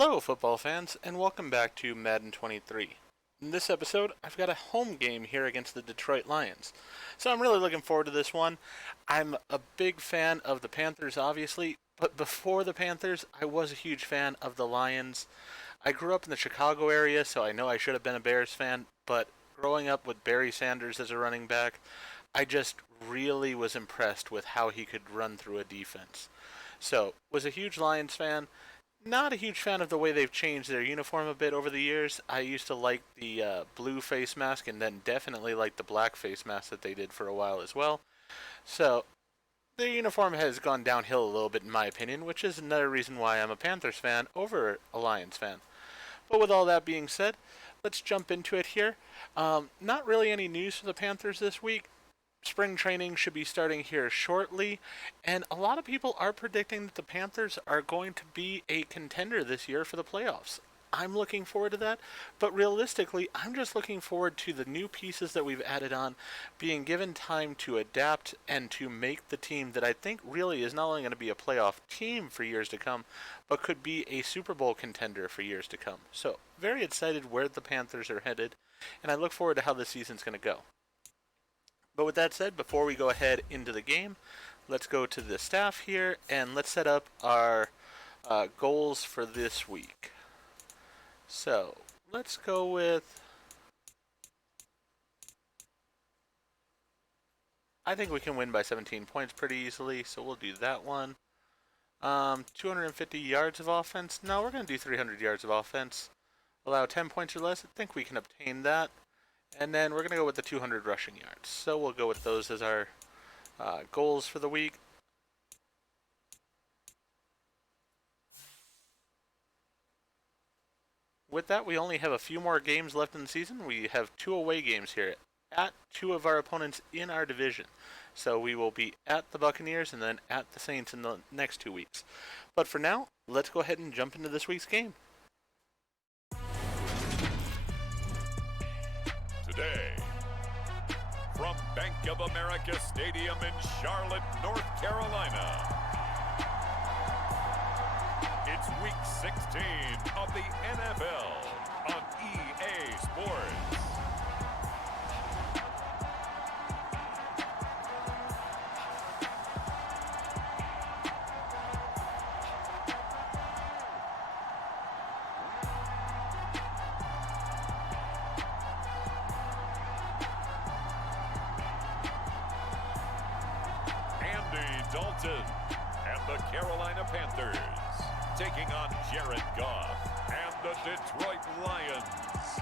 Hello, football fans, and welcome back to Madden 23. In this episode, I've got a home game here against the Detroit Lions. So I'm really looking forward to this one. I'm a big fan of the Panthers, obviously, but before the Panthers, I was a huge fan of the Lions. I grew up in the Chicago area, so I know I should have been a Bears fan, but growing up with Barry Sanders as a running back, I just really was impressed with how he could run through a defense. So, was a huge Lions fan. Not a huge fan of the way they've changed their uniform a bit over the years. I used to like the blue face mask and then definitely like the black face mask that they did for a while as well. So, their uniform has gone downhill a little bit in my opinion, which is another reason why I'm a Panthers fan over a Lions fan. But with all that being said, let's jump into it here. Not really any news for the Panthers this week. Spring training should be starting here shortly, and a lot of people are predicting that the Panthers are going to be a contender this year for the playoffs. I'm looking forward to that, but realistically, I'm just looking forward to the new pieces that we've added on being given time to adapt and to make the team that I think really is not only going to be a playoff team for years to come, but could be a Super Bowl contender for years to come. So, very excited where the Panthers are headed, and I look forward to how this season's going to go. But with that said, before we go ahead into the game, let's go to the staff here and let's set up our goals for this week. So, let's go with... I think we can win by 17 points pretty easily, so we'll do that one. 250 yards of offense? No, we're going to do 300 yards of offense. Allow 10 points or less? I think we can obtain that. And then we're going to go with the 200 rushing yards. So we'll go with those as our goals for the week. With that, we only have a few more games left in the season. We have 2 away games here at 2 of our opponents in our division. So we will be at the Buccaneers and then at the Saints in the next 2 weeks. But for now, let's go ahead and jump into this week's game. Today, from Bank of America Stadium in Charlotte, North Carolina, it's Week 16 of the NFL on EA Sports. Dalton and the Carolina Panthers taking on Jared Goff and the Detroit Lions.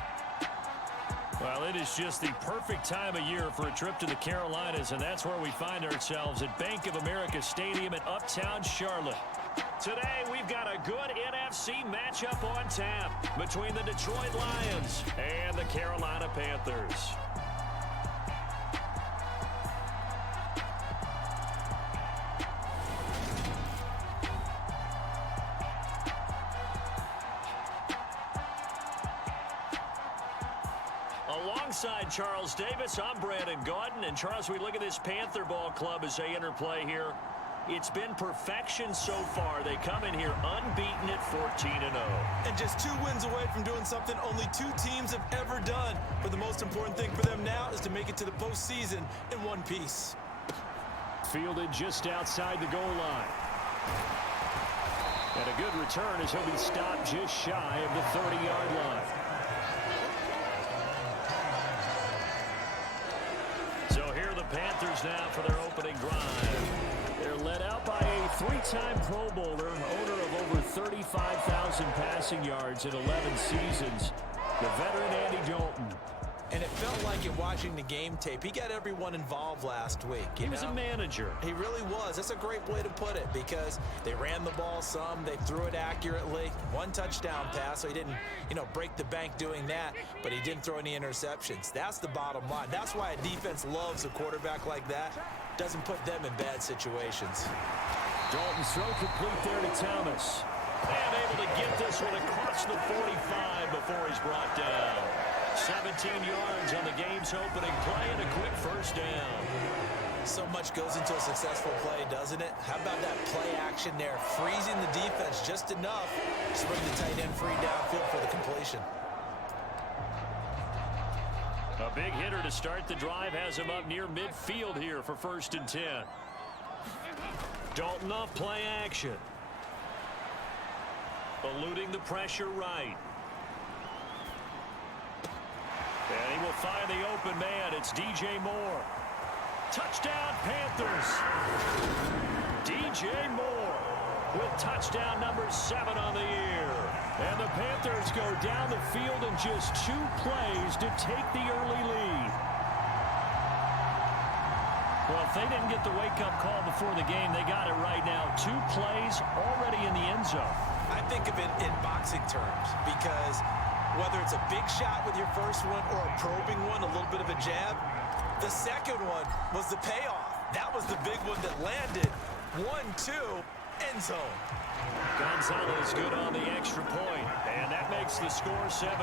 Well, it is just the perfect time of year for a trip to the Carolinas, and that's where we find ourselves at Bank of America Stadium in Uptown Charlotte. Today, we've got a good NFC matchup on tap between the Detroit Lions and the Carolina Panthers. Alongside Charles Davis, I'm Brandon Gordon. And Charles, we look at this Panther ball club as they enter play here. It's been perfection so far. They come in here unbeaten at 14-0. And just 2 wins away from doing something only 2 teams have ever done. But the most important thing for them now is to make it to the postseason in one piece. Fielded just outside the goal line. And a good return as he'll be stopped just shy of the 30-yard line. So here are the Panthers now for their opening drive. They're led out by a 3-time Pro Bowler, owner of over 35,000 passing yards in 11 seasons, the veteran Andy Dalton. And it felt like it watching the game tape. He got everyone involved last week. He was a manager. He really was. That's a great way to put it because they ran the ball some. They threw it accurately. 1 touchdown pass, so he didn't, break the bank doing that, but he didn't throw any interceptions. That's the bottom line. That's why a defense loves a quarterback like that. Doesn't put them in bad situations. Dalton's throw complete there to Thomas. And able to get this one across the 45 before he's brought down. 17 yards on the game's opening play and a quick first down. So much goes into a successful play, doesn't it? How about that play action there, freezing the defense just enough to bring the tight end free downfield for the completion. A big hitter to start the drive has him up near midfield here for 1st and 10. Dalton off play action. Eluding the pressure right. And he will find the open man. It's DJ Moore. Touchdown, Panthers. DJ Moore with touchdown number 7 on the year. And the Panthers go down the field in just 2 plays to take the early lead. Well, if they didn't get the wake-up call before the game, they got it right now. 2 plays already in the end zone. I think of it in boxing terms because whether it's a big shot with your first one or a probing one, a little bit of a jab, the second one was the payoff. That was the big one that landed. 1-2, end zone. Gonzalez good on the extra point, and that makes the score 7-0.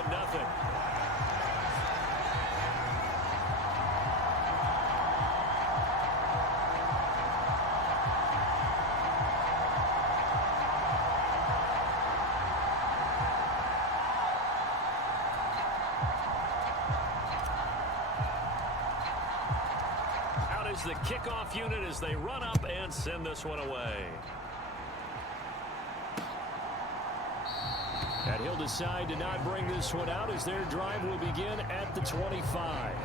Out is the kickoff unit as they run up and send this one away. And he'll decide to not bring this one out as their drive will begin at the 25.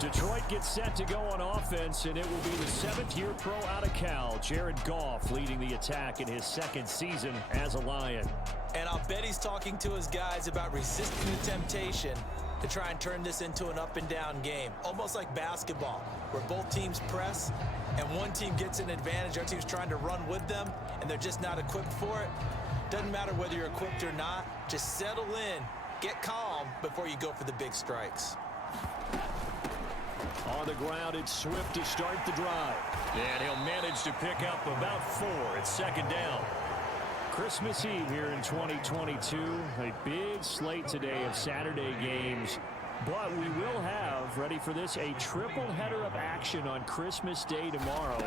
Detroit gets set to go on offense, and it will be the 7th-year pro out of Cal, Jared Goff, leading the attack in his 2nd season as a Lion. And I'll bet he's talking to his guys about resisting the temptation to try and turn this into an up-and-down game, almost like basketball, where both teams press, and one team gets an advantage, our team's trying to run with them, and they're just not equipped for it. Doesn't matter whether you're equipped or not. Just settle in, get calm before you go for the big strikes. On the ground, it's Swift to start the drive. And he'll manage to pick up about 4. It's 2nd down. Christmas Eve here in 2022. A big slate today of Saturday games. But we will have, ready for this, a triple header of action on Christmas Day tomorrow.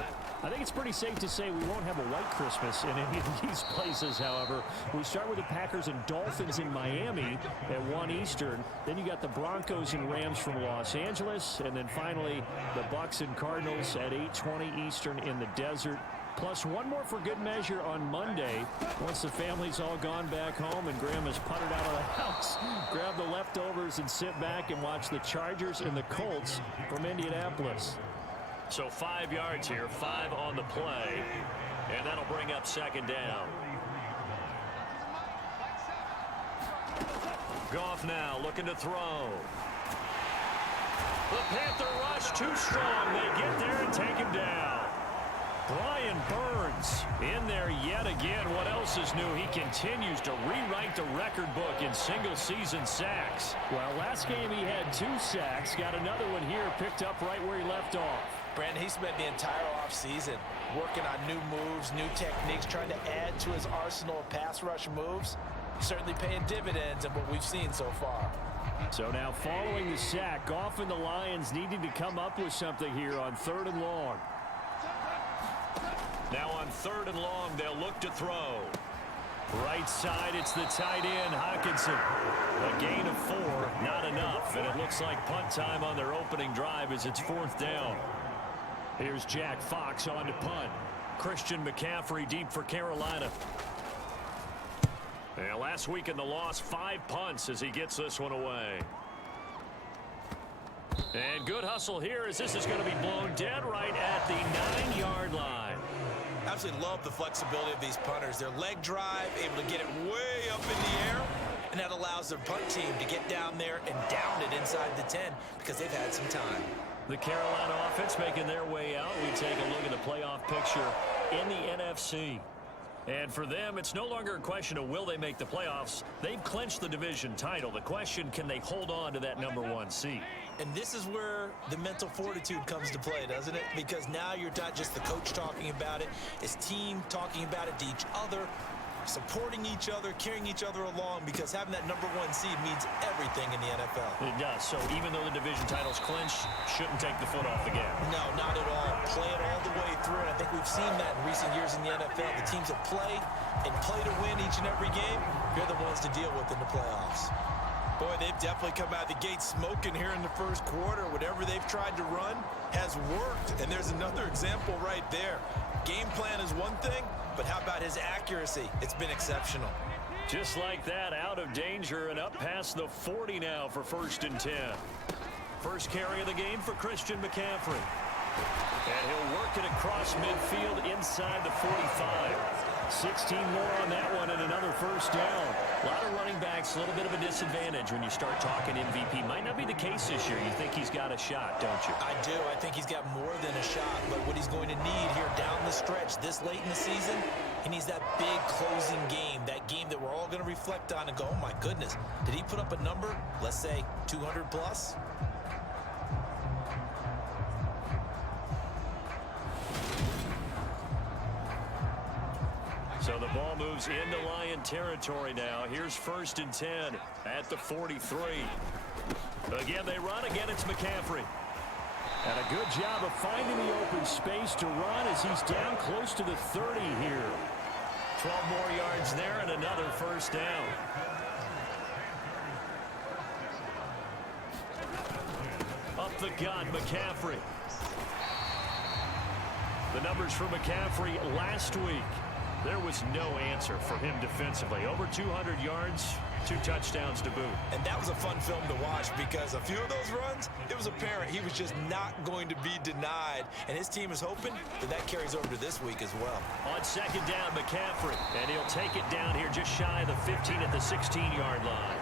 I think it's pretty safe to say we won't have a white Christmas in any of these places, however. We start with the Packers and Dolphins in Miami at 1 Eastern. Then you got the Broncos and Rams from Los Angeles. And then finally, the Bucs and Cardinals at 8:20 Eastern in the desert. Plus one more for good measure on Monday. Once the family's all gone back home and Grandma's puttered out of the house, grab the leftovers and sit back and watch the Chargers and the Colts from Indianapolis. So 5 yards here, 5 on the play, and that'll bring up 2nd down. Goff now looking to throw. The Panther rush too strong. They get there and take him down. Brian Burns in there yet again. What else is new? He continues to rewrite the record book in single-season sacks. Well, last game he had 2 sacks. Got another one here picked up right where he left off. Brandon, he spent the entire offseason working on new moves, new techniques, trying to add to his arsenal of pass rush moves. Certainly paying dividends in what we've seen so far. So now following the sack, Goff and the Lions needing to come up with something here on 3rd and long. Now on 3rd and long, they'll look to throw. Right side, it's the tight end, Hockenson. A gain of 4, not enough. And it looks like punt time on their opening drive as it's 4th down. Here's Jack Fox on to punt. Christian McCaffrey deep for Carolina. And last week in the loss, 5 punts as he gets this one away. And good hustle here as this is going to be blown dead right at the 9-yard line. Absolutely love the flexibility of these punters. Their leg drive, able to get it way up in the air, and that allows their punt team to get down there and down it inside the 10 because they've had some time. The Carolina offense making their way out. We take a look at the playoff picture in the NFC. And for them, it's no longer a question of will they make the playoffs. They've clinched the division title. The question, can they hold on to that #1 seed? And this is where the mental fortitude comes to play, doesn't it? Because now you're not just the coach talking about it. It's team talking about it to each other. supporting each other, carrying each other along, because having that #1 seed means everything in the NFL. It does. So even though the division title's clinched, shouldn't take the foot off the gas. No, not at all. Play it all the way through, and I think we've seen that in recent years in the NFL. The teams that play and play to win each and every game, they're the ones to deal with in the playoffs. Boy, they've definitely come out of the gate smoking here in the first quarter. Whatever they've tried to run has worked, and there's another example right there. Game plan is one thing, but how about his accuracy? It's been exceptional. Just like that, out of danger and up past the 40 now for 1st and 10. First carry of the game for Christian McCaffrey. And he'll work it across midfield inside the 45. 16 more on that one and another first down. A lot of running backs, a little bit of a disadvantage when you start talking MVP. Might not be the case this year. You think he's got a shot, don't you? I do. I think he's got more than a shot. But what he's going to need here down the stretch this late in the season, he needs that big closing game, that game that we're all going to reflect on and go, oh, my goodness, did he put up a number, let's say 200 plus? So the ball moves into Lion territory now. Here's 1st and 10 at the 43. Again, they run. Again, it's McCaffrey. And a good job of finding the open space to run as he's down close to the 30 here. 12 more yards there and another first down. Up the gut, McCaffrey. The numbers for McCaffrey last week. There was no answer for him defensively. Over 200 yards, 2 touchdowns to boot. And that was a fun film to watch because a few of those runs, it was apparent he was just not going to be denied. And his team is hoping that that carries over to this week as well. On 2nd down, McCaffrey. And he'll take it down here just shy of the 15 at the 16-yard line.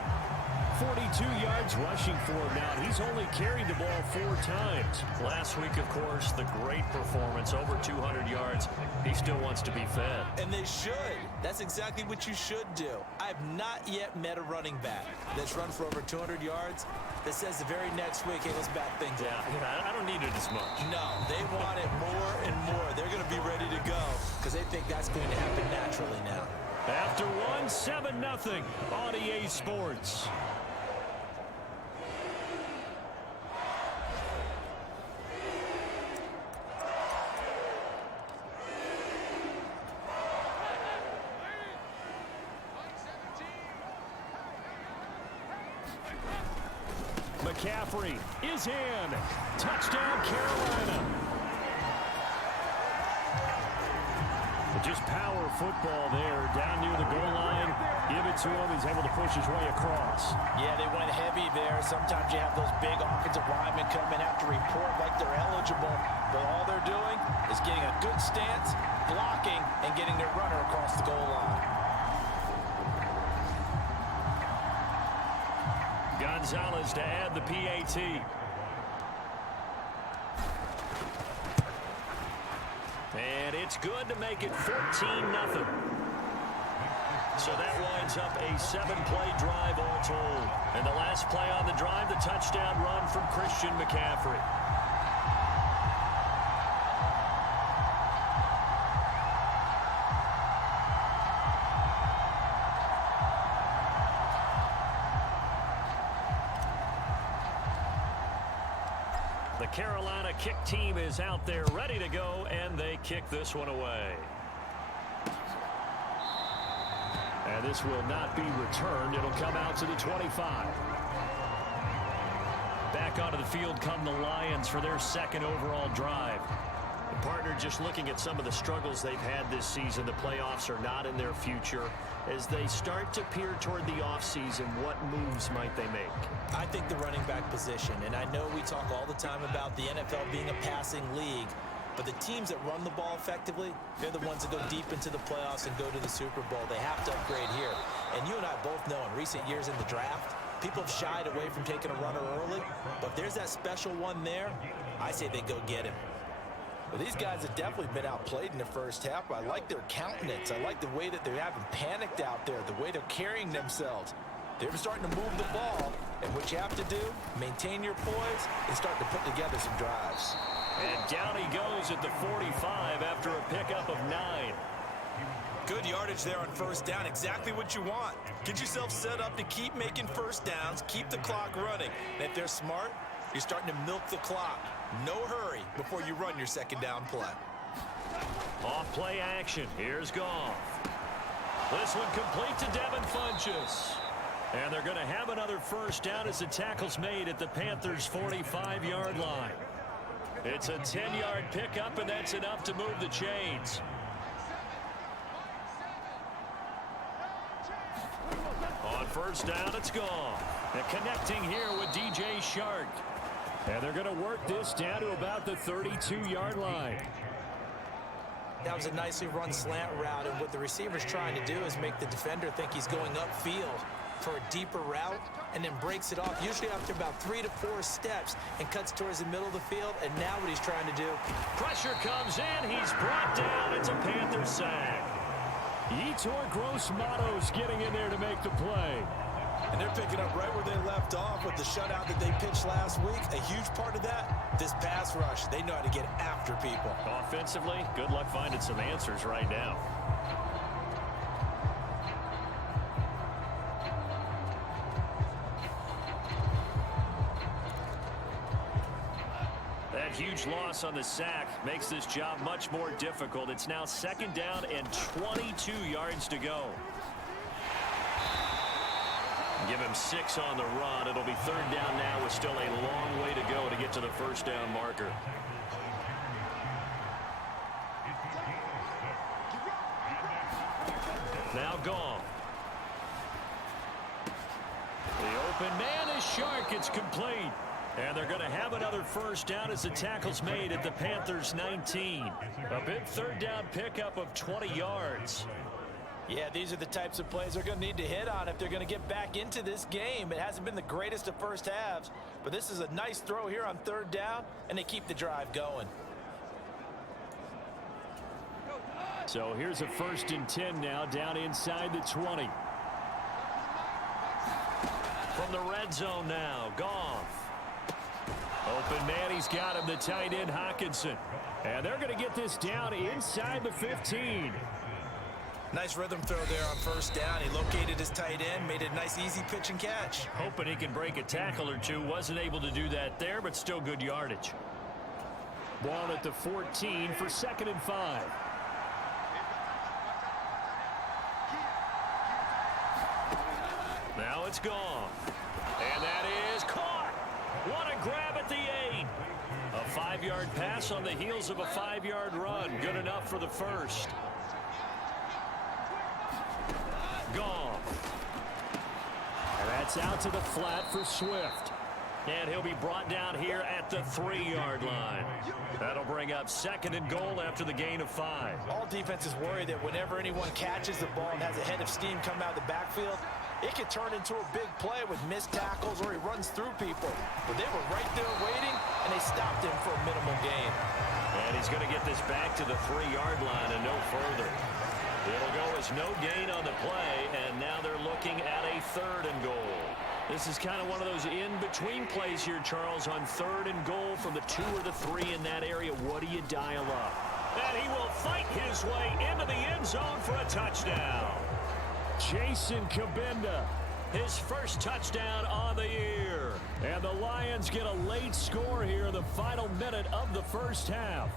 42 yards rushing for him now. He's only carried the ball 4 times. Last week, of course, the great performance, over 200 yards. He still wants to be fed. And they should. That's exactly what you should do. I have not yet met a running back that's run for over 200 yards that says the very next week, hey, let's back things up. Yeah, I don't need it as much. No, they want it more and more. They're going to be ready to go because they think that's going to happen naturally now. After one, 7-0 on EA Sports. McCaffrey is in. Touchdown, Carolina. Just power football there, down near the goal line. Give it to him. He's able to push his way across. Yeah, they went heavy there. Sometimes you have those big offensive linemen come in, have to report like they're eligible. But all they're doing is getting a good stance, blocking, and getting their runner across the goal line. Gonzalez to add the PAT. And it's good to make it 14-0. So that winds up a 7-play drive all told. And the last play on the drive, the touchdown run from Christian McCaffrey. The Carolina kick team is out there ready to go, and they kick this one away. And this will not be returned. It'll come out to the 25. Back onto the field come the Lions for their 2nd overall drive. The partner just looking at some of the struggles they've had this season. The playoffs are not in their future. As they start to peer toward the offseason, what moves might they make? I think the running back position, and I know we talk all the time about the NFL being a passing league, but the teams that run the ball effectively, they're the ones that go deep into the playoffs and go to the Super Bowl. They have to upgrade here. And you and I both know in recent years in the draft, people have shied away from taking a runner early, but if there's that special one there, I say they go get him. Well, these guys have definitely been outplayed in the first half. I like their countenance. I like the way that they haven't panicked out there, the way they're carrying themselves. They're starting to move the ball, and what you have to do, maintain your poise and start to put together some drives. And down he goes at the 45 after a pickup of 9. Good yardage there on first down. Exactly what you want. Get yourself set up to keep making first downs, keep the clock running. And if they're smart, you're starting to milk the clock. No hurry before you run your second down play. Off play action. Here's Goff. This one complete to Devin Funchess. And they're going to have another first down as the tackle's made at the Panthers' 45-yard line. It's a 10-yard pickup, and that's enough to move the chains. On first down, it's Goff. And connecting here with DJ Shark. And they're going to work this down to about the 32-yard line. That was a nicely run slant route, and what the receiver's trying to do is make the defender think he's going upfield for a deeper route, and then breaks it off, usually after about 3 to 4 steps, and cuts towards the middle of the field. And now what he's trying to do. Pressure comes in. He's brought down. It's a Panther sack. Yetur Gross-Matos getting in there to make the play. And they're picking up right where they left off with the shutout that they pitched last week. A huge part of that, this pass rush. They know how to get after people. Offensively, good luck finding some answers right now. That huge loss on the sack makes this job much more difficult. It's now second down and 22 yards to go. Give him 6 on the run. It'll be third down now with still a long way to go to get to the first down marker. Now Goff. The open man is Shark. It's complete. And they're going to have another first down as the tackle's made at the Panthers' 19. A big third down pickup of 20 yards. Yeah, these are the types of plays they're going to need to hit on if they're going to get back into this game. It hasn't been the greatest of first halves, but this is a nice throw here on third down, and they keep the drive going. So here's a 1st and 10 now down inside the 20. From the red zone now, Goff. Open man, he's got him, the tight end Hockenson. And they're going to get this down inside the 15. Nice rhythm throw there on first down. He located his tight end, made a nice easy pitch and catch. Hoping he can break a tackle or two. Wasn't able to do that there, but still good yardage. Ball at the 14 for 2nd and 5. Now it's gone. And that is caught. What a grab at the 8. A 5-yard pass on the heels of a 5-yard run. Good enough for the first. Goff. And that's out to the flat for Swift. And he'll be brought down here at the 3-yard line. That'll bring up 2nd and goal after the gain of 5. All defenses worry that whenever anyone catches the ball and has a head of steam come out of the backfield, it could turn into a big play with missed tackles or he runs through people. But they were right there waiting, and they stopped him for a minimal gain. And he's going to get this back to the 3-yard line and no further. It'll go as no gain on the play, and now they're looking at a 3rd and goal. This is kind of one of those in-between plays here, Charles, on 3rd and goal from the 2 or the 3 in that area. What do you dial up? And he will fight his way into the end zone for a touchdown. Jason Kabinda, his first touchdown on the year. And the Lions get a late score here in the final minute of the first half.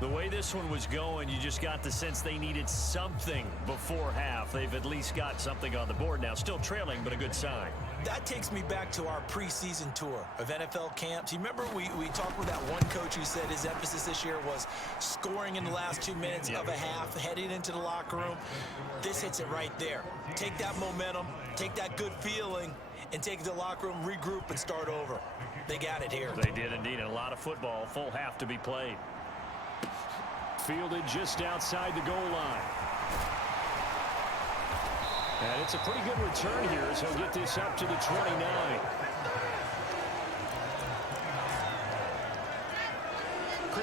The way this one was going, you just got the sense they needed something before half. They've at least got something on the board now. Still trailing, but a good sign. That takes me back to our preseason tour of NFL camps. You remember we talked with that one coach who said his emphasis this year was scoring in the last 2 minutes of a half, heading into the locker room. This hits it right there. Take that momentum, take that good feeling, and take it to the locker room, regroup, and start over. They got it here. They did indeed. A lot of football, full half to be played. Fielded just outside the goal line. And it's a pretty good return here as he'll get this up to the 29.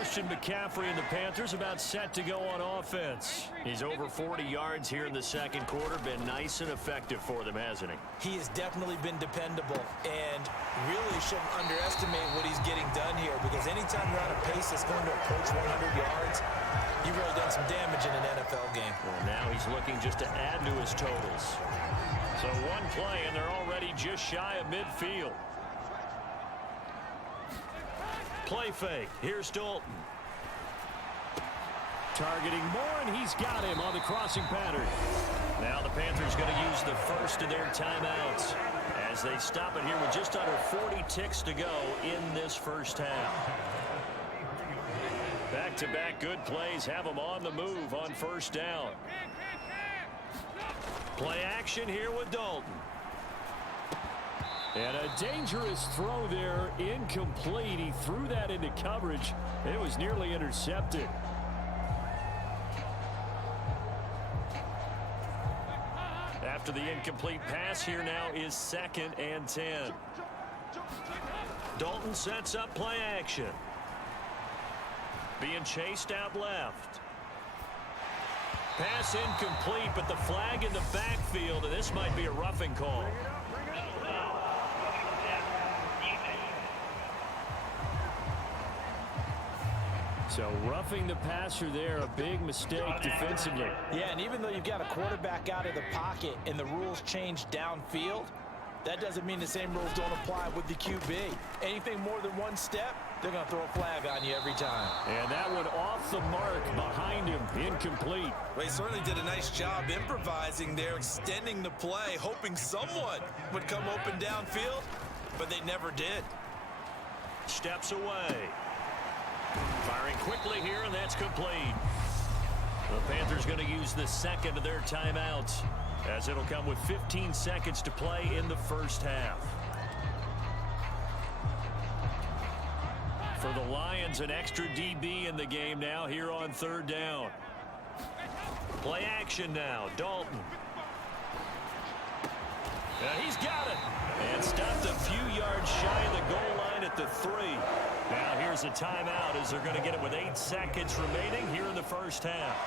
Christian McCaffrey and the Panthers about set to go on offense. He's over 40 yards here in the second quarter. Been nice and effective for them, hasn't he? He has definitely been dependable, and really shouldn't underestimate what he's getting done here, because anytime you're on a pace that's going to approach 100 yards, you've really done some damage in an NFL game. Well, now he's looking just to add to his totals. So one play, and they're already just shy of midfield. Play fake. Here's Dalton. Targeting Moore, and he's got him on the crossing pattern. Now the Panthers going to use the first of their timeouts as they stop it here with just under 40 ticks to go in this first half. Back-to-back good plays have them on the move on first down. Play action here with Dalton. And a dangerous throw there, incomplete. He threw that into coverage. It was nearly intercepted. After the incomplete pass, here now is 2nd and 10. Dalton sets up play action. Being chased out left. Pass incomplete, but the flag in the backfield, and this might be a roughing call. So roughing the passer there, a big mistake defensively. Yeah, and even though you've got a quarterback out of the pocket and the rules change downfield, that doesn't mean the same rules don't apply with the QB. Anything more than one step, they're going to throw a flag on you every time. And that one off the mark behind him, incomplete. Well, he certainly did a nice job improvising there, extending the play, hoping someone would come open downfield, but they never did. Steps away. Firing quickly here, and that's complete. The Panthers going to use the second of their timeouts, as it'll come with 15 seconds to play in the first half. For the Lions, an extra DB in the game now here on third down. Play action now, Dalton. And he's got it. And stopped a few yards shy of the goal line at the 3. Now here's a timeout as they're going to get it with 8 seconds remaining here in the first half.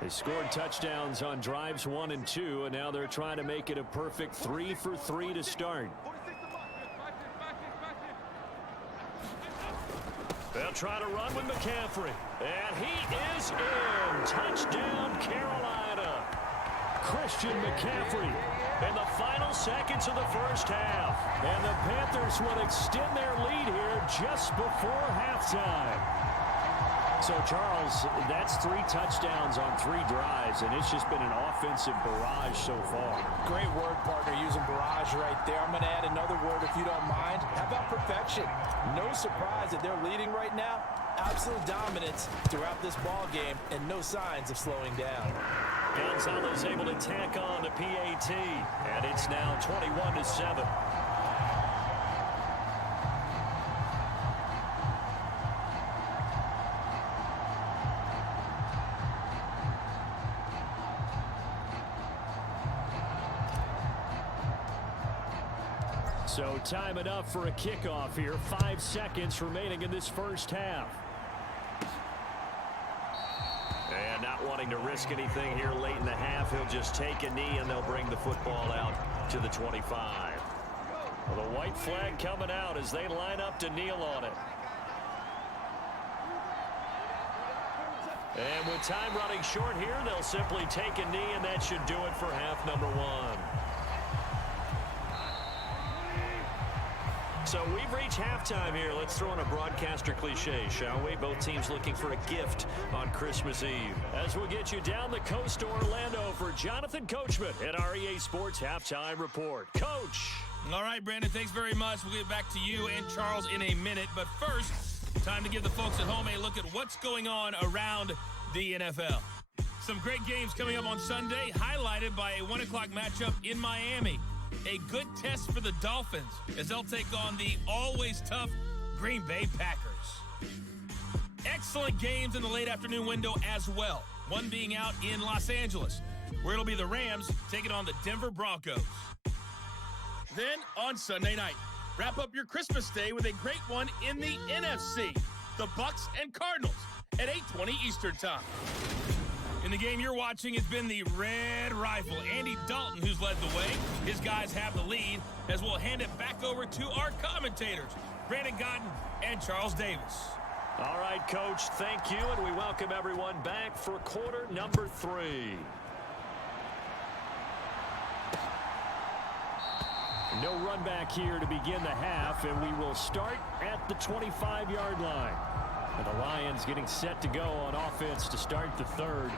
They scored touchdowns on drives 1 and 2, and now they're trying to make it a perfect 3 for 3 to start. They'll try to run with McCaffrey. And he is in. Touchdown, Carolina. Christian McCaffrey in the final seconds of the first half. And the Panthers will extend their lead here just before halftime. So, Charles, that's 3 touchdowns on 3 drives, and it's just been an offensive barrage so far. Great word, partner, using barrage right there. I'm going to add another word if you don't mind. How about perfection? No surprise that they're leading right now. Absolute dominance throughout this ball game, and no signs of slowing down. Gonzalez able to tack on the PAT, and it's now 21-7. So time enough for a kickoff here. 5 seconds remaining in this first half. And not wanting to risk anything here late in the half, he'll just take a knee and they'll bring the football out to the 25. Well, the white flag coming out as they line up to kneel on it. And with time running short here, they'll simply take a knee, and that should do it for half number 1. So we've reached halftime here. Let's throw in a broadcaster cliche, shall we? Both teams looking for a gift on Christmas Eve. As we'll get you down the coast to Orlando for Jonathan Coachman at our EA Sports Halftime Report. Coach. All right, Brandon, thanks very much. We'll get back to you and Charles in a minute. But first, time to give the folks at home a look at what's going on around the NFL. Some great games coming up on Sunday, highlighted by a 1 o'clock matchup in Miami. A good test for the Dolphins as they'll take on the always tough Green Bay Packers. Excellent games in the late afternoon window as well. One being out in Los Angeles, where it'll be the Rams taking on the Denver Broncos. Then, on Sunday night, wrap up your Christmas day with a great one in the NFC. The Bucks and Cardinals at 8:20 Eastern Time. In the game you're watching, it's been the Red Rifle, Andy Dalton, who's led the way. His guys have the lead, as we'll hand it back over to our commentators, Brandon Godden and Charles Davis. All right, Coach, thank you, and we welcome everyone back for quarter number 3. No run back here to begin the half, and we will start at the 25-yard line. And the Lions getting set to go on offense to start the third.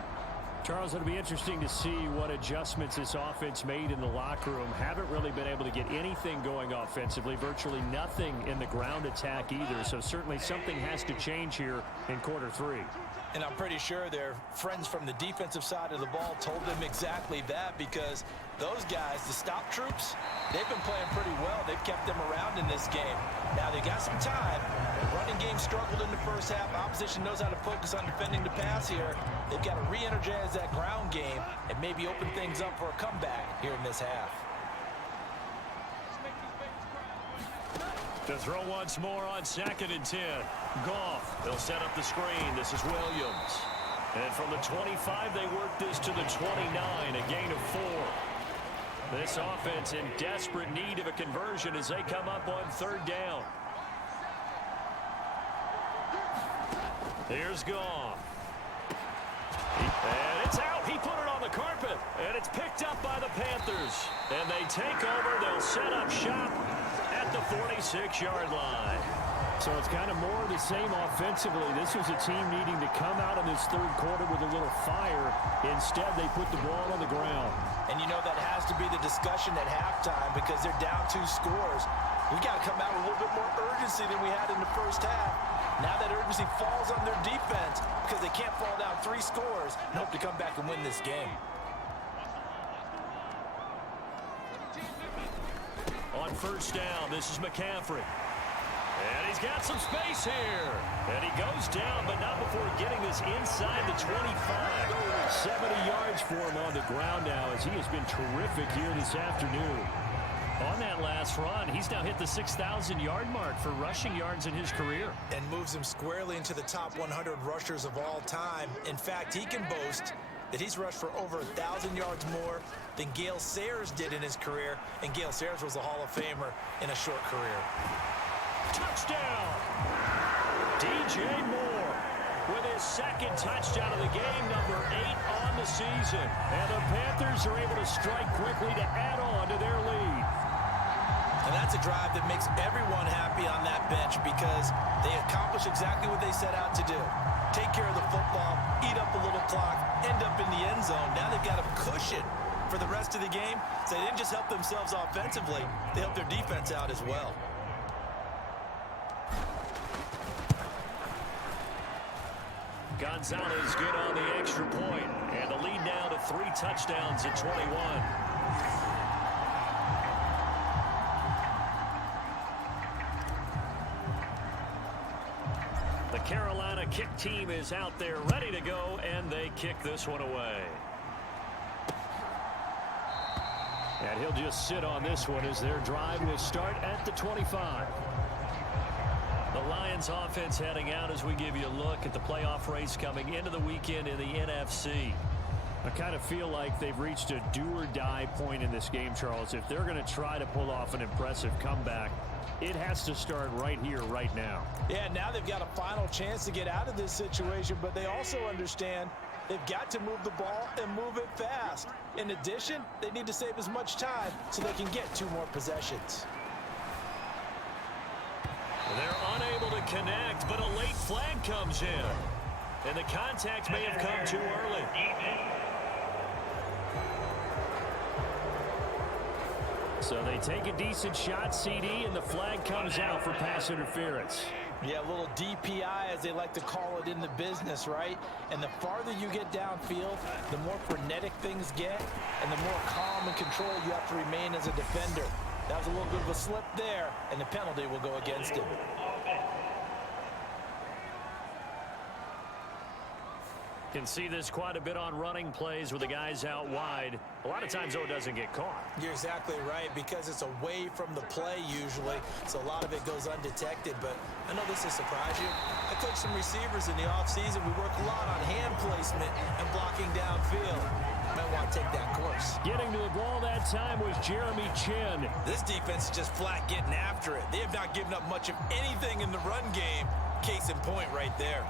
Charles, it'll be interesting to see what adjustments this offense made in the locker room. Haven't really been able to get anything going offensively, virtually nothing in the ground attack either. So certainly something has to change here in quarter 3. And I'm pretty sure their friends from the defensive side of the ball told them exactly that, because those guys, the stop troops, they've been playing pretty well. They've kept them around in this game. Now they got some time. The running game struggled in the first half. Opposition knows how to focus on defending the pass here. They've got to re-energize that ground game and maybe open things up for a comeback here in this half. To throw once more on 2nd and 10. Goff, they'll set up the screen. This is Williams. And from the 25, they work this to the 29, a gain of 4. This offense in desperate need of a conversion as they come up on 3rd down. Here's Goff. And it's out. He put it on the carpet. And it's picked up by the Panthers. And they take over. They'll set up shop at the 46-yard line. So it's kind of more of the same offensively. This was a team needing to come out in this third quarter with a little fire. Instead, they put the ball on the ground. And you know that has to be the discussion at halftime, because they're down 2 scores. We got to come out with a little bit more urgency than we had in the first half. Now that urgency falls on their defense, because they can't fall down 3 scores and hope to come back and win this game. On 1st down, this is McCaffrey. And he's got some space here. And he goes down, but not before getting this inside the 25. 70 yards for him on the ground now, as he has been terrific here this afternoon. On that last run, he's now hit the 6,000-yard mark for rushing yards in his career. And moves him squarely into the top 100 rushers of all time. In fact, he can boast that he's rushed for over 1,000 yards more than Gale Sayers did in his career. And Gale Sayers was a Hall of Famer in a short career. Touchdown! DJ Moore with his 2nd touchdown of the game, number 8 on the season. And the Panthers are able to strike quickly to add on to their lead. And that's a drive that makes everyone happy on that bench, because they accomplish exactly what they set out to do. Take care of the football, eat up a little clock, end up in the end zone. Now they've got a cushion for the rest of the game. So they didn't just help themselves offensively, they helped their defense out as well. Gonzalez good on the extra point, and the lead now to 3 touchdowns at 21. The Carolina kick team is out there ready to go, and they kick this one away. And he'll just sit on this one as their drive will start at the 25. The Lions offense heading out as we give you a look at the playoff race coming into the weekend in the NFC. I kind of feel like they've reached a do-or-die point in this game, Charles. If they're going to try to pull off an impressive comeback, it has to start right here, right now. Yeah, now they've got a final chance to get out of this situation, but they also understand they've got to move the ball and move it fast. In addition, they need to save as much time so they can get 2 more possessions. They're unable to connect, but a late flag comes in. And the contact may have come too early. So they take a decent shot, CD, and the flag comes out for pass interference. Yeah, a little DPI, as they like to call it in the business, right? And the farther you get downfield, the more frenetic things get, and the more calm and control you have to remain as a defender. That was a little bit of a slip there, and the penalty will go against him. Can see this quite a bit on running plays with the guys out wide. A lot of times, though, it doesn't get caught. You're exactly right, because it's away from the play usually, so a lot of it goes undetected. But I know this will surprise you. I coach some receivers in the offseason. We work a lot on hand placement and blocking downfield. Might want to take that course. Getting to the ball that time was Jeremy Chin. This defense is just flat getting after it. They have not given up much of anything in the run game. Case in point right there.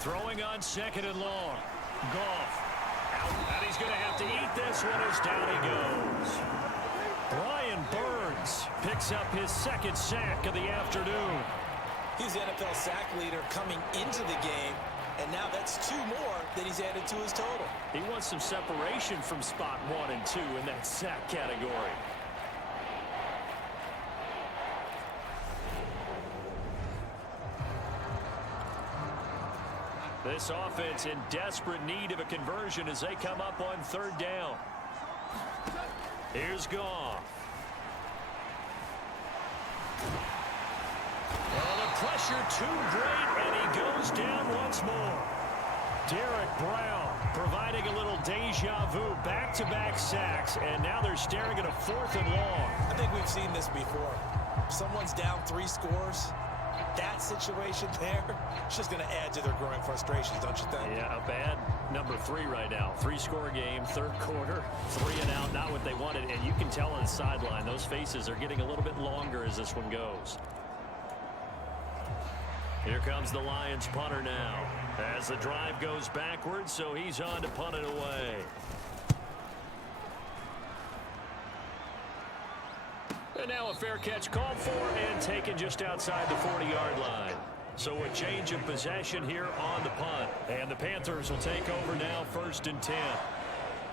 Throwing on 2nd and long. Goff out, and he's going to have to eat this one as down he goes. Brian Burns picks up his 2nd sack of the afternoon. He's the NFL sack leader coming into the game, and now that's 2 more that he's added to his total. He wants some separation from spot 1 and 2 in that sack category. This offense in desperate need of a conversion as they come up on 3rd down. Here's Goff. Oh, the pressure too great, and he goes down once more. Derek Brown providing a little deja vu, back-to-back sacks, and now they're staring at a 4th and long. I think we've seen this before. Someone's down 3 scores. That situation there, it's just going to add to their growing frustrations, don't you think? Yeah, a bad number 3 right now. 3-score game, 3rd quarter, 3 and out, not what they wanted. And you can tell on the sideline, those faces are getting a little bit longer as this one goes. Here comes the Lions punter now. As the drive goes backwards, so he's on to punt it away. And now a fair catch called for and taken just outside the 40-yard line. So a change of possession here on the punt. And the Panthers will take over now, 1st and 10.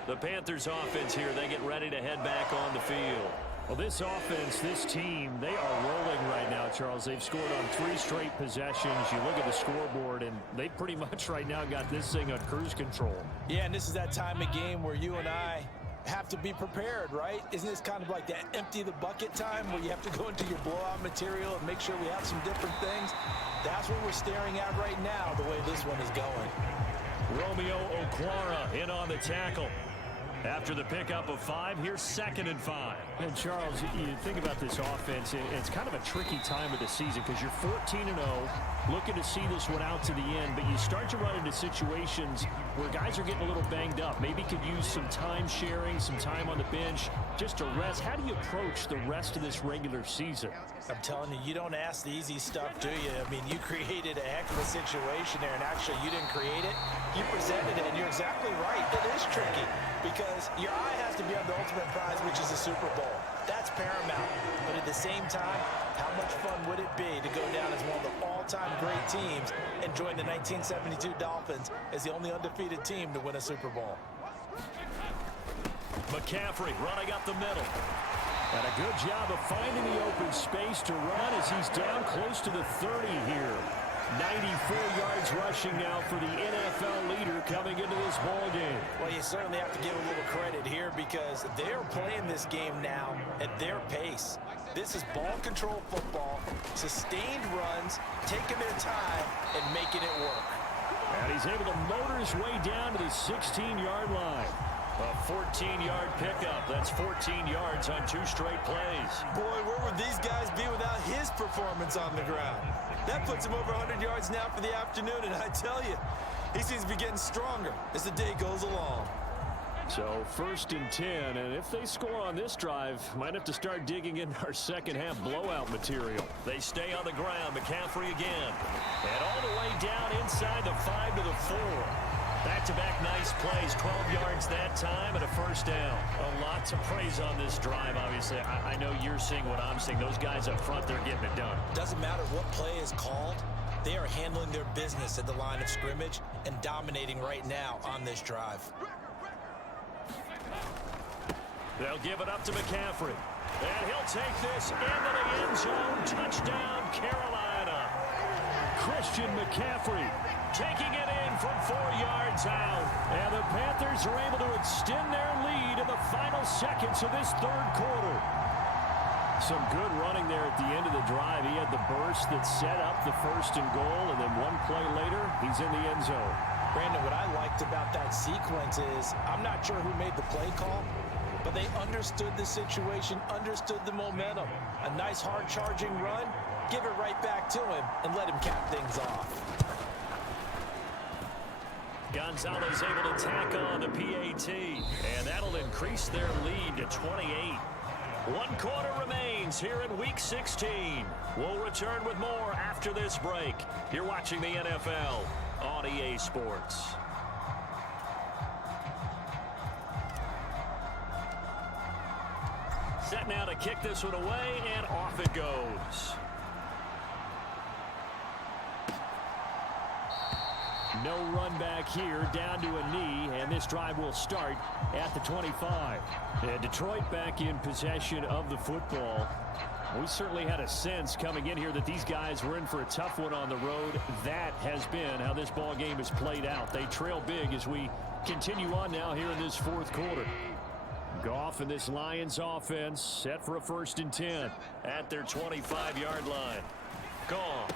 The Panthers offense here, they get ready to head back on the field. Well, this offense, this team, they are rolling right now, Charles. They've scored on 3 straight possessions. You look at the scoreboard, and they pretty much right now got this thing on cruise control. Yeah, and this is that time of game where you and I have to be prepared, right? Isn't this kind of like that empty the bucket time where you have to go into your blowout material and make sure we have some different things? That's what we're staring at right now, the way this one is going. Romeo Okwara in on the tackle. After the pickup of 5, here's 2nd and 5. And Charles, you think about this offense, it's kind of a tricky time of the season because you're 14-0, looking to see this one out to the end, but you start to run into situations where guys are getting a little banged up. Maybe could use some time sharing, some time on the bench just to rest. How do you approach the rest of this regular season? I'm telling you, you don't ask the easy stuff, do you? I mean, you created a heck of a situation there, and actually you didn't create it. You presented it, and you're exactly right. It is tricky because your eye has to be on the ultimate prize, which is the Super Bowl. That's paramount. But at the same time, how much fun would it be to go down as one of the all-time great teams and join the 1972 Dolphins as the only undefeated team to win a Super Bowl? McCaffrey running up the middle. And a good job of finding the open space to run as he's down close to the 30 here. 94 yards rushing now for the NFL leader coming into this ball game. Well, you certainly have to give a little credit here because they're playing this game now at their pace. This is ball control football, sustained runs, taking their time, and making it work. And he's able to motor his way down to the 16-yard line. A 14-yard pickup. That's 14 yards on 2 straight plays. Boy, where would these guys be without his performance on the ground? That puts him over 100 yards now for the afternoon, and I tell you, he seems to be getting stronger as the day goes along. So 1st and 10, and if they score on this drive, might have to start digging in our second half blowout material. They stay on the ground. McCaffrey again. And all the way down inside the 5 to the 4. Back-to-back nice plays, 12 yards that time and a 1st down. A lot to praise on this drive, obviously. I know you're seeing what I'm seeing. Those guys up front, they're getting it done. Doesn't matter what play is called. They are handling their business at the line of scrimmage and dominating right now on this drive. They'll give it up to McCaffrey. And he'll take this into the end zone. Touchdown, Carolina. Christian McCaffrey taking it in from 4 yards out. And the Panthers are able to extend their lead in the final seconds of this third quarter. Some good running there at the end of the drive. He had the burst that set up the 1st and goal, and then one play later, he's in the end zone. Brandon, what I liked about that sequence is I'm not sure who made the play call, but they understood the situation, understood the momentum. A nice hard-charging run, give it right back to him, and let him cap things off. Gonzalez able to tack on the PAT, and that'll increase their lead to 28. 1 quarter remains here in Week 16. We'll return with more after this break. You're watching the NFL on EA Sports. Set now to kick this one away, and off it goes. No run back here, down to a knee, and this drive will start at the 25. And Detroit back in possession of the football. We certainly had a sense coming in here that these guys were in for a tough one on the road. That has been how this ball game has played out. They trail big as we continue on now here in this 4th quarter. Goff and this Lions offense set for a 1st and 10 at their 25-yard line. Goff.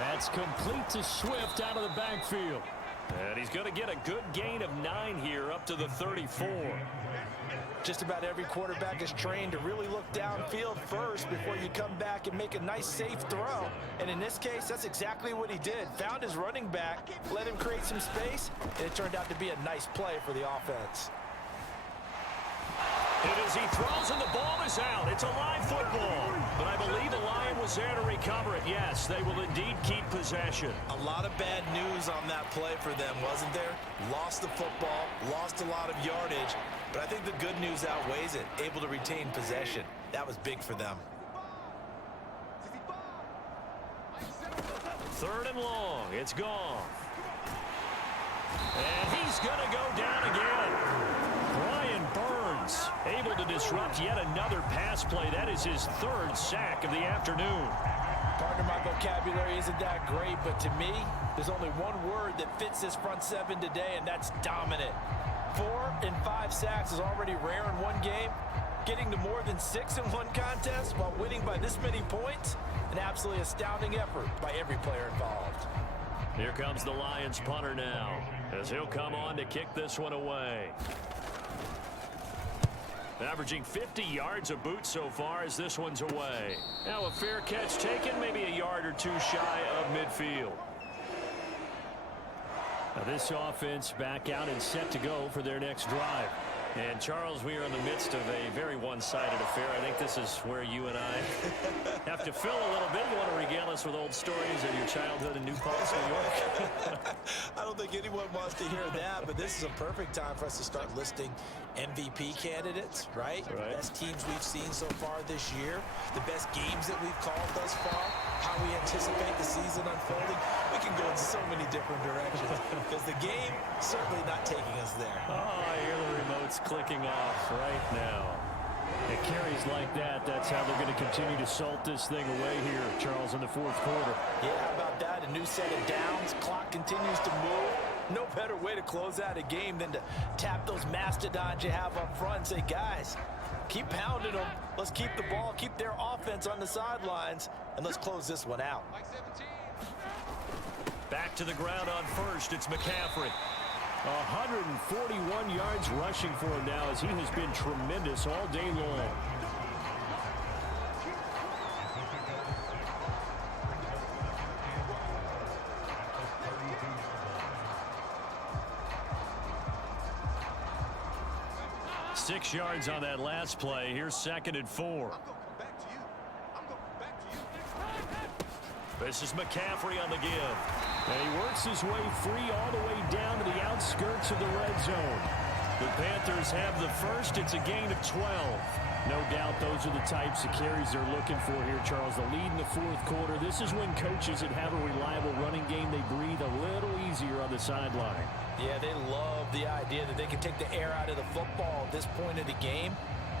That's complete to Swift out of the backfield. And he's going to get a good gain of 9 here up to the 34. Just about every quarterback is trained to really look downfield first before you come back and make a nice safe throw. And in this case, that's exactly what he did. Found his running back, let him create some space, and it turned out to be a nice play for the offense. And as he throws and the ball is out, it's a live football. But I believe the Lion was there to recover it. Yes, they will indeed keep possession. A lot of bad news on that play for them, wasn't there? Lost the football, lost a lot of yardage, but I think the good news outweighs it. Able to retain possession. That was big for them. 3rd and long. It's gone. And he's going to go down again. Brian Burns able to disrupt yet another pass play. That is his 3rd sack of the afternoon. Partner, my vocabulary isn't that great, but to me, there's only one word that fits this front 7 today, and that's dominant. 4 and 5 sacks is already rare in one game. Getting to more than 6 in one contest while winning by this many points, an absolutely astounding effort by every player involved. Here comes the Lions punter now, as he'll come on to kick this one away. Averaging 50 yards a boot so far as this one's away. Now a fair catch taken, maybe a yard or 2 shy of midfield. Now this offense back out and set to go for their next drive. And Charles, we are in the midst of a very one-sided affair. I think this is where you and I have to fill a little bit. You want to regale us with old stories of your childhood in New Paltz, New York? I don't think anyone wants to hear that, but this is a perfect time for us to start listing MVP candidates, right? Best teams we've seen so far this year, the best games that we've called thus far, how we anticipate the season unfolding. We can go in so many different directions because the game certainly not taking us there. Oh, I hear the remotes clicking off right now. It carries like that. That's how they're going to continue to salt this thing away here, Charles, in the 4th quarter. Yeah, how about that? A new set of downs. Clock continues to move. No better way to close out a game than to tap those mastodons you have up front and say, guys, keep pounding them. Let's keep the ball, keep their offense on the sidelines, and let's close this one out. Back to the ground on 1st. It's McCaffrey. 141 yards rushing for him now as he has been tremendous all day long. Six yards on that last play. Here's 2nd and 4. This is McCaffrey on the give. And he works his way free all the way down to the outskirts of the red zone. The Panthers have the first. It's a gain of 12. No doubt those are the types of carries they're looking for here, Charles. The lead in the 4th quarter. This is when coaches that have a reliable running game, they breathe a little easier on the sideline. Yeah, they love the idea that they can take the air out of the football at this point of the game.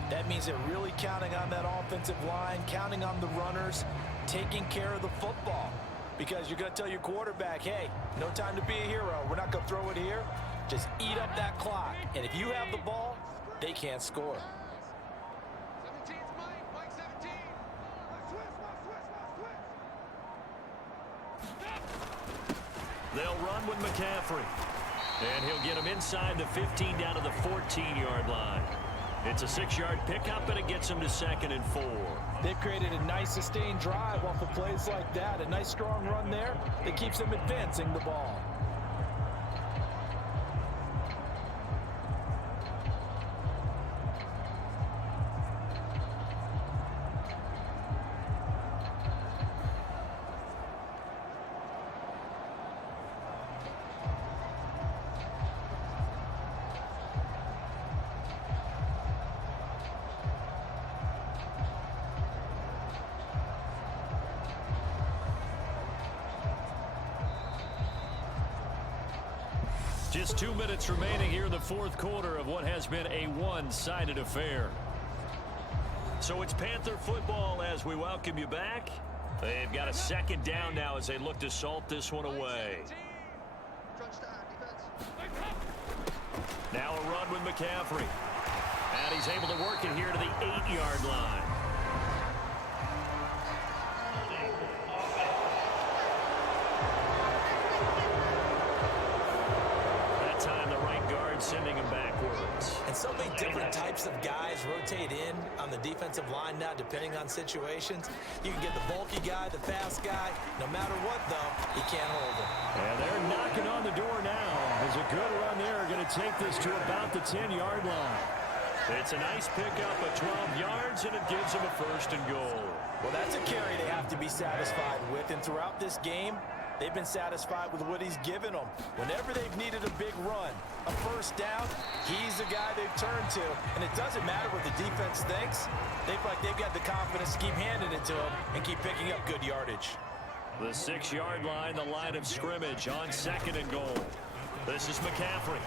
That means they're really counting on that offensive line, counting on the runners, taking care of the football. Because you're going to tell your quarterback, hey, no time to be a hero. We're not going to throw it here. Just eat up that clock. And if you have the ball, they can't score. They'll run with McCaffrey. And he'll get him inside the 15 down to the 14-yard line. It's a 6-yard pickup, and it gets him to 2nd and 4. They've created a nice sustained drive off of plays like that. A nice strong run there that keeps them advancing the ball. Just 2 minutes remaining here in the fourth quarter of what has been a one-sided affair. So it's Panther football as we welcome you back. They've got a 2nd down now as they look to salt this one away. Now a run with McCaffrey. And he's able to work it here to the 8-yard line. Sending him backwards. And so many different types of guys rotate in on the defensive line now, depending on situations. You can get the bulky guy, the fast guy. No matter what, though, he can't hold him. And they're knocking on the door now. There's a good run there. Going to take this to about the 10-yard line. It's a nice pickup of 12 yards, and it gives them a 1st and goal. Well, that's a carry they have to be satisfied with. And throughout this game, they've been satisfied with what he's given them. Whenever they've needed a big run, a 1st down, he's the guy they've turned to. And it doesn't matter what the defense thinks. They've got the confidence to keep handing it to him and keep picking up good yardage. The 6-yard line, the line of scrimmage on 2nd and goal. This is McCaffrey.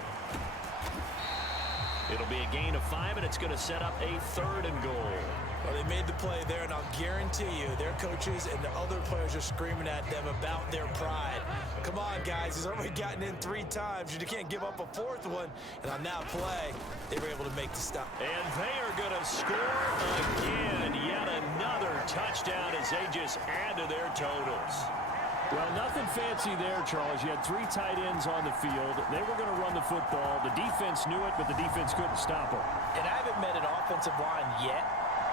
It'll be a gain of 5, and it's going to set up a 3rd and goal. Well, they made the play there, and I'll guarantee you their coaches and the other players are screaming at them about their pride. Come on, guys. He's already gotten in 3 times. You can't give up a 4th one. And on that play, they were able to make the stop. And they are going to score again. Yet another touchdown as they just add to their totals. Well, nothing fancy there, Charles. You had 3 tight ends on the field. They were going to run the football. The defense knew it, but the defense couldn't stop them. And I haven't met an offensive line yet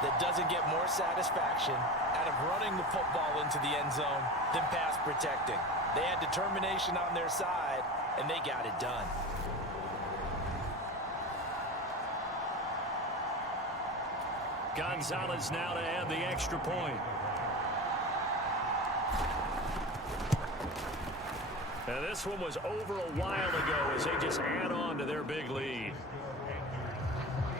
that doesn't get more satisfaction out of running the football into the end zone than pass protecting. They had determination on their side, and they got it done. Gonzalez now to add the extra point. And this one was over a while ago as they just add on to their big lead.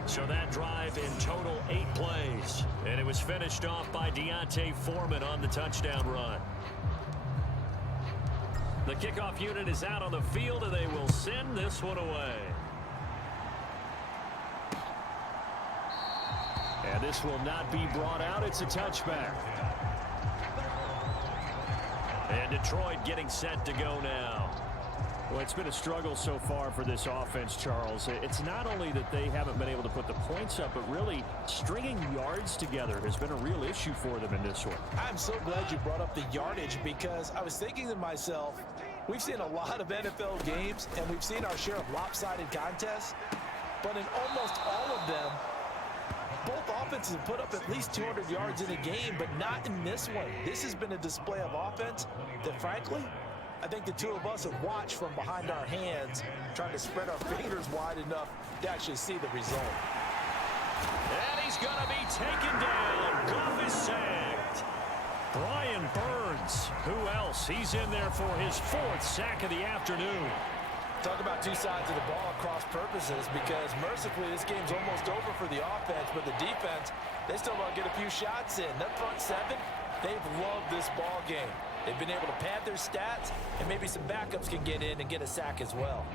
So that drive in total 8 plays. And it was finished off by Deontay Foreman on the touchdown run. The kickoff unit is out on the field, and they will send this one away. And this will not be brought out. It's a touchback. And Detroit getting set to go now. Well, it's been a struggle so far for this offense, Charles. It's not only that they haven't been able to put the points up, but really stringing yards together has been a real issue for them in this one. I'm so glad you brought up the yardage because I was thinking to myself, we've seen a lot of NFL games and we've seen our share of lopsided contests, but in almost all of them, both offenses have put up at least 200 yards in a game, but not in this one. This has been a display of offense that, frankly, I think the two of us have watched from behind our hands, trying to spread our fingers wide enough to actually see the result. And he's going to be taken down. Goff is sacked. Brian Burns, who else? He's in there for his 4th sack of the afternoon. Talk about two sides of the ball across purposes because mercifully this game's almost over for the offense, but the defense, they still want to get a few shots in. That front 7, they've loved this ball game. They've been able to pad their stats, and maybe some backups can get in and get a sack as well.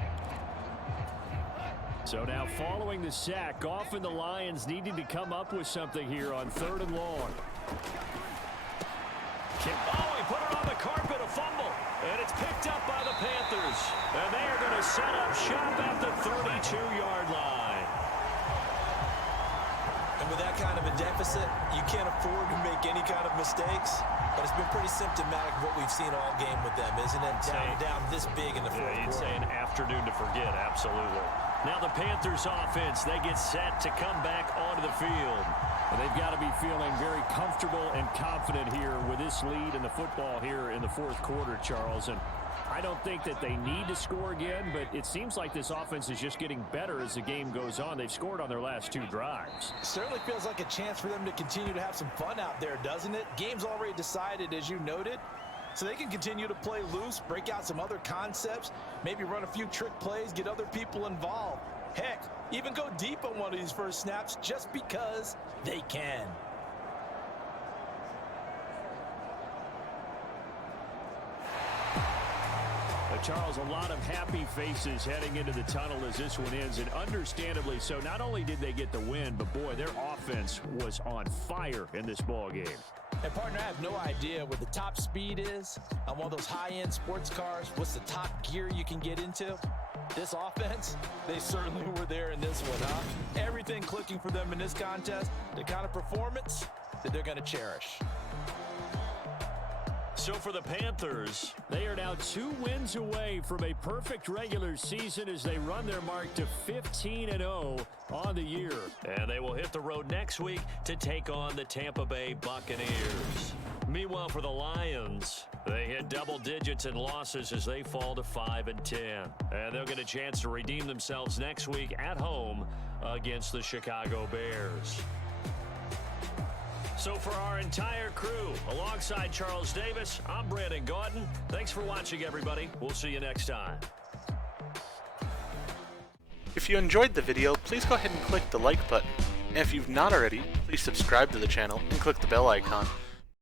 So now following the sack, Goff and the Lions needing to come up with something here on 3rd and long. Oh, he put it on the carpet, a fumble. And it's picked up by the Panthers. And they are going to set up shop at the 32-yard line. can't afford to make any kind of mistakes, but it's been pretty symptomatic of what we've seen all game with them, isn't it? Down this big in the fourth quarter. You'd say an afternoon to forget, absolutely. Now the Panthers offense, they get set to come back onto the field. And they've got to be feeling very comfortable and confident here with this lead in the football here in the fourth quarter, Charles. And I don't think that they need to score again, but it seems like this offense is just getting better as the game goes on. They've scored on their last 2 drives. It certainly feels like a chance for them to continue to have some fun out there, doesn't it? Game's already decided, as you noted, so they can continue to play loose, break out some other concepts, maybe run a few trick plays, get other people involved. Heck, even go deep on one of these first snaps just because they can. Charles, a lot of happy faces heading into the tunnel as this one ends, and understandably so. Not only did they get the win, but boy, their offense was on fire in this ball game. And partner, I have no idea what the top speed is on one of those high-end sports cars. What's the top gear you can get into? This offense, they certainly were there in this one, huh? Everything clicking for them in this contest, the kind of performance that they're going to cherish. So for the Panthers, They are now 2 wins away from a perfect regular season as they run their mark to 15-0 on the year. and they will hit the road next week to take on the Tampa Bay Buccaneers. Meanwhile, for the Lions, they hit double digits in losses as they fall to 5-10. And they'll get a chance to redeem themselves next week at home against the Chicago Bears. So for our entire crew, alongside Charles Davis, I'm Brandon Gordon. Thanks for watching, everybody. We'll see you next time. If you enjoyed the video, please go ahead and click the like button. And if you've not already, please subscribe to the channel and click the bell icon